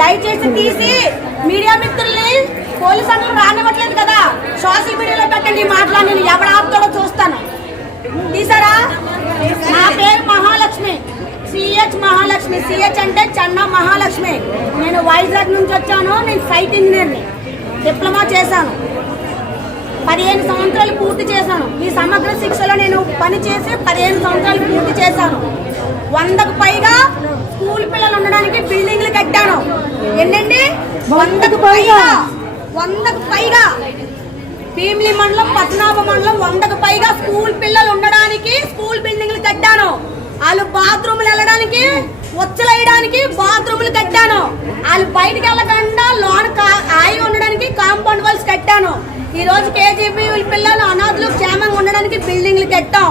దయచేసి తీసి మీడియా మిత్రుల్ని పోలీసు అందరూ రానివ్వట్లేదు కదా. సోషల్ మీడియాలో పెట్టండి మాట్లాడి నేను ఎవడ ఆపుతాడో చూస్తాను. తీసారా? నా పేరు మహాలక్ష్మి. సిహెచ్ మహాలక్ష్మి. సిహెచ్ అంటే చెన్న మహాలక్ష్మి. నేను వైజాగ్ నుంచి వచ్చాను నేను సైట్ ఇంజనీర్ని డిప్లొమా చేశాను. పదిహేను సంవత్సరాలు పూర్తి చేశాను. ఈ సమగ్ర శిక్షలో నేను పని చేసి పదిహేను సంవత్సరాలు పూర్తి చేశాను. వందకు పైగా స్కూల్ పిల్లలు ఉండడానికి బిల్డింగ్లు కట్టాను. ఎన్నండి? వందకు పైగా. వందకు పైగా. భీమిలి మండలం పద్మనాభ మండలం వందకు పైగా స్కూల్ పిల్లలు ఉండడానికి స్కూల్ బిల్డింగ్లు కట్టాను. వాళ్ళు బాత్రూములు వెళ్ళడానికి వచ్చలేయడానికి బాత్రూములు కట్టాను. వాళ్ళు బయటికి వెళ్ళకుండా లోన్ హాయిగా ఉండడానికి కాంపౌండ్ వాల్స్ కట్టాను. ఈ రోజు కేజీబీ పిల్లలు అనాథులు క్షేమంగా ఉండడానికి బిల్డింగ్లు కట్టాం.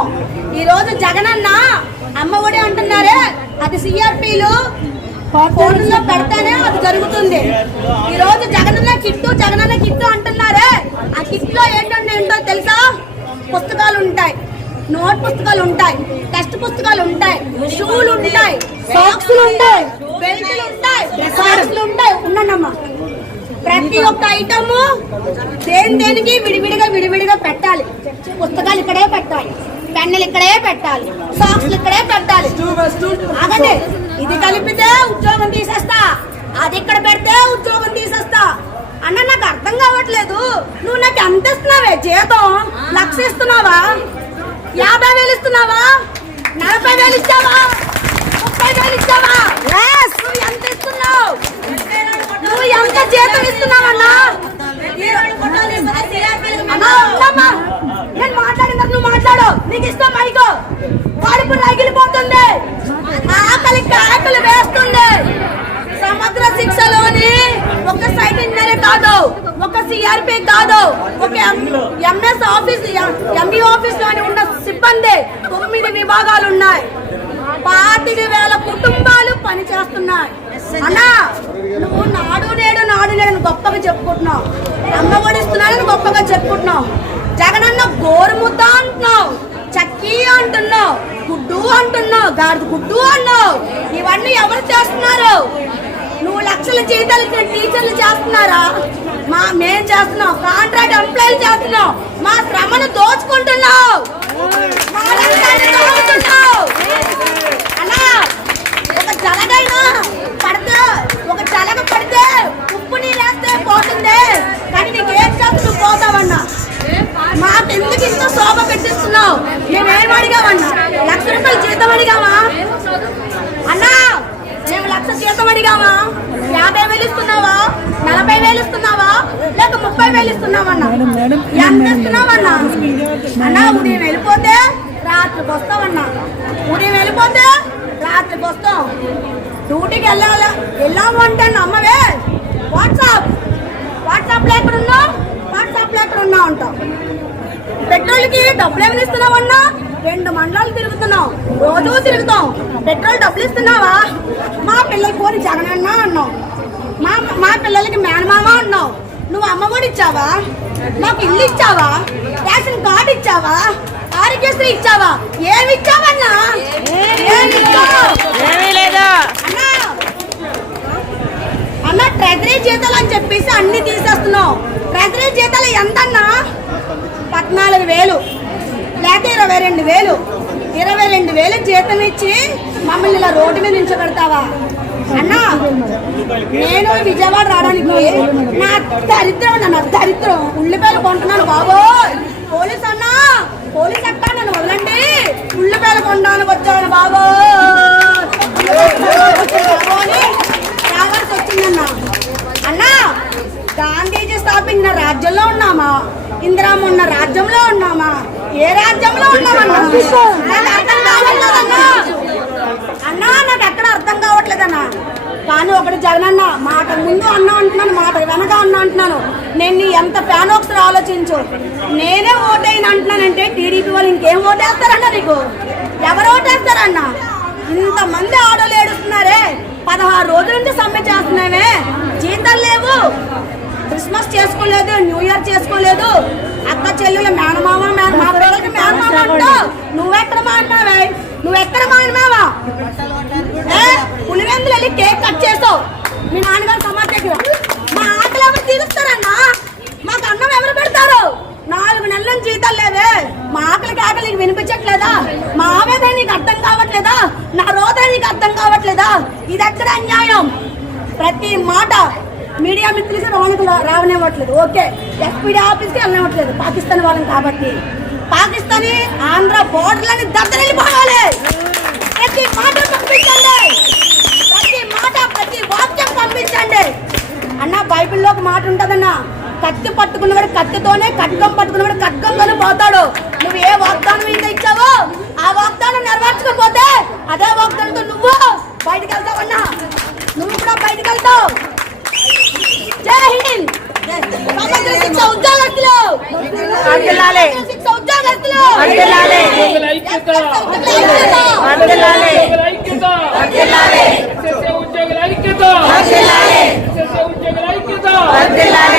ఈ రోజు జగనన్న అమ్మ ఒడి అంటున్నారే. అది సిఆర్పీలు ఫోన్లో పెడితేనే అది జరుగుతుంది. ఈ రోజు జగనన్న కిట్టు జగనన్న కిట్టు అంటున్నారే. ఆ కిట్లో ఏంటంటే ఏంటో తెలుసా? పుస్తకాలు ఉంటాయి. నోట్ పుస్తకాలు ఉంటాయి. టెక్స్ట్ పుస్తకాలు ఉంటాయి. షూలు ఉంటాయి. సాక్స్లు ఉంటాయి. బెల్ట్లు ఉంటాయి. సాక్స్లు ఉంటాయి. ఉన్నానమ్మా ప్రతి ఒక్క ఐటమ్ దేని దేనికి విడివిడిగా విడివిడిగా పెట్టాలి. పుస్తకాలు ఇక్కడే పెట్టాలి. పెన్నులు ఇక్కడే పెట్టాలి. సాక్స్లు ఇక్కడే పెట్టాలి. ఆగండి. ఇది కలిపితే ఉద్యోగం తీసేస్తా. అది ఇక్కడ పెడితే ఉద్యోగం తీసేస్తా. అన్న నాకు అర్థం కావట్లేదు. నువ్వు నాకు ఎంత ఇస్తున్నావే? జీతం లక్ష ఇస్తున్నావా? యాభై వేలు ఇస్తున్నావా? నలభై వేలు ఇచ్చావా? ముప్పై వేలు ఇచ్చావా? ఎంత ఇస్తున్నావు నువ్వు ఎంత జీతం ఇస్తున్నావన్నా అన్నా, ఉండమ్మా. నేను మాట్లాడిన నువ్వు మాట్లాడు నీకు మైకో కడుపు రగిలిపోతుంది. ఆకలి ఆకలి వేస్తుంది. సమగ్ర శిక్షలోని ఒక సైట్ ఇంజనీర్ కాదు ఒక సిఆర్పి కాదు ఒక ఎంఎస్ ఆఫీస్ ఎంఈ ఆఫీస్లోని ఉన్న సిబ్బంది తొమ్మిది విభాగాలు ఉన్నాయి. పాతిక వేల కుటుంబాలు పనిచేస్తున్నాయి. అన్నా నువ్వు నాడు నేడు నాడు నేడు గొప్పగా చెప్పుకుంటున్నావు. అమ్మ ఒడిస్తున్నాడని గొప్పగా చెప్పుకుంటున్నావు. జగనన్న గోరుముద్ద అంటున్నావు. నువ్వు అంటున్నావు గాడిద గుడ్డు అన్నావు. ఇవన్నీ ఎవరు చేస్తున్నారు? నువ్వు లక్షల జీతాలు టీచర్లు చేస్తున్నారా? మా మేం చేస్తున్నాం కాంట్రాక్ట్ ఎంప్లాయీలు చేస్తున్నాం. మా శ్రమను దోచుకుంటున్నావు. అడిగామా అన్నా మేము లక్ష జీతం అడిగామా యాభై వేలు ఇస్తున్నావా? నలభై వేలు ఇస్తున్నావా? లేక ముప్పై వేలు ఇస్తున్నావన్నా ఎంత ఇస్తున్నావన్నా అన్నా? ఉదయం వెళ్ళిపోతే రాత్రికి వస్తామన్నా ఉదయం వెళ్ళిపోతే రాత్రికి వస్తాం డ్యూటీకి వెళ్ళాలి వెళ్ళాము అంటే నమ్మవే వాట్సాప్. వాట్సాప్లో ఎక్కడ ఉన్నావు వాట్సాప్లో ఎక్కడ ఉన్నావు అంటాం పెట్రోల్కి డబ్బులు ఏమైనా ఇస్తున్నావన్నా రెండు మండలాలు తిరుగుతున్నాం. రోజు తిరుగుతాం. పెట్రోల్ డబ్బులు ఇస్తున్నావా? మా పిల్లలకి పోని జగనన్న అన్నావు. మా మా పిల్లలకి మేనమామ అన్నావు. నువ్వు అమ్మఒడి ఇచ్చావా? మాకు ఇల్లు ఇచ్చావా? రేషన్ కార్డు ఇచ్చావా? ఆరోగ్యశ్రీ ఇచ్చావా? ఏమి ఇచ్చావన్నా ఏమి ఇచ్చావు ఏమీ లేదా అన్నా అన్న ట్రెజరీ జీతాలు అని చెప్పేసి అన్ని తీసేస్తున్నావు ట్రెజరీ జీతాలు ఎంత అన్నా పద్నాలుగు వేలు లేక ఇరవై రెండు వేలు. ఇరవై రెండు వేలు జీతం ఇచ్చి మమ్మల్ని ఇలా రోడ్డు మీద నిల్చోబెడతావా? అన్నా నేను విజయవాడ రావడానికి నా దరిద్రం అన్న నా దరిద్రం. ఉల్లిపాయలు కొంటున్నాను బాబో పోలీస్ అన్నా పోలీస్ అక్క నన్ను వదలండి. ఉల్లిపాయలు కొనడానికి వచ్చాను బాబో రావాల్సి వచ్చిందన్నా. అన్నా గాంధీజీ స్థాపించిన రాజ్యంలో ఉన్నామా? ఇందిరామ ఉన్న రాజ్యంలో ఉన్నామా? ఏ రాజ్యంలో ఉన్నామన్నా? అర్థం కావట్లేదన్నా అన్నా. నాకు ఎక్కడ అర్థం కావట్లేదన్నా. కానీ ఒకటి జగనన్న మాట ముందు అన్నా అంటున్నాను మాట వెనక అన్నా అంటున్నాను. నేను నీ ఎంత ఫ్యాన్ ఒకసారి ఆలోచించు. నేనే ఓటైన అంటున్నానంటే టీడీపీ వాళ్ళు ఇంకేం ఓటేస్తారన్నా నీకు? ఎవరు ఓటేస్తారన్నా? ఇంతమంది ఆడోళ్ళు ఏడుస్తున్నారే. పదహారు రోజుల నుంచి సమ్మె చేస్తున్నామే. జీతాలు లేవు. క్రిస్మస్ చేసుకోలేదు న్యూ ఇయర్ చేసుకోలేదు. అక్క చెల్లెలు మేనమామ మేనమావకి మేనమామ అంటావు నువ్వెక్కడ మాన్నావే నువ్వెక్కడ మాన్నావా పులివెందులు వెళ్ళి కేక్ కట్ చేసావు? మీ నాన్నగారు సమాజ్ దగ్గర. మా ఆటలు ఎవరు తీరుస్తారన్నా? మాకు అన్నం ఎవరు పెడతారు? నాలుగు నెలల నుంచి జీతాలు లేవే. మా ఆకలి కాకలి నీకు వినిపించట్లేదా? మా ఆవేదన నీకు అర్థం కావట్లేదా? నా రోదన నీకు అర్థం కావట్లేదా? ఇది ఎక్కడ అన్యాయం? ప్రతి మాట మీడియా మిత్రులకి లోనికి రావనివ్వట్లేదు ఓకే. ఎస్పీడీ ఆఫీస్కి వెళ్ళనివ్వట్లేదు. పాకిస్తాన్ వాళ్ళని కాబట్టి. పాకిస్తానీ ఆంధ్ర బోర్డర్లని దద్దరిల్లిపోవాలి. ప్రతి మాట పంపించండి. ప్రతి మాట ప్రతి వాక్యం పంపించండి. అన్న బైబిల్లో ఒక మాట ఉంటదన్న కత్తి పట్టుకున్నవాడు కత్తితోనే కట్కం పట్టుకున్నవాడు కట్కంతోనే పోతాడు. నువ్వు ఏ వాగ్దానం మీద ఇచ్చావో ఆ వాగ్దానం నెరవేర్చకపోతే అదే వాగ్దానంతో నువ్వు బయటకు వెళ్తావన్నా. నువ్వు కూడా బయటకు వెళ్తావు. जय हिंद అంగలాలే అంగలాలే అంగలాలే అంగలాలే అంగలాలే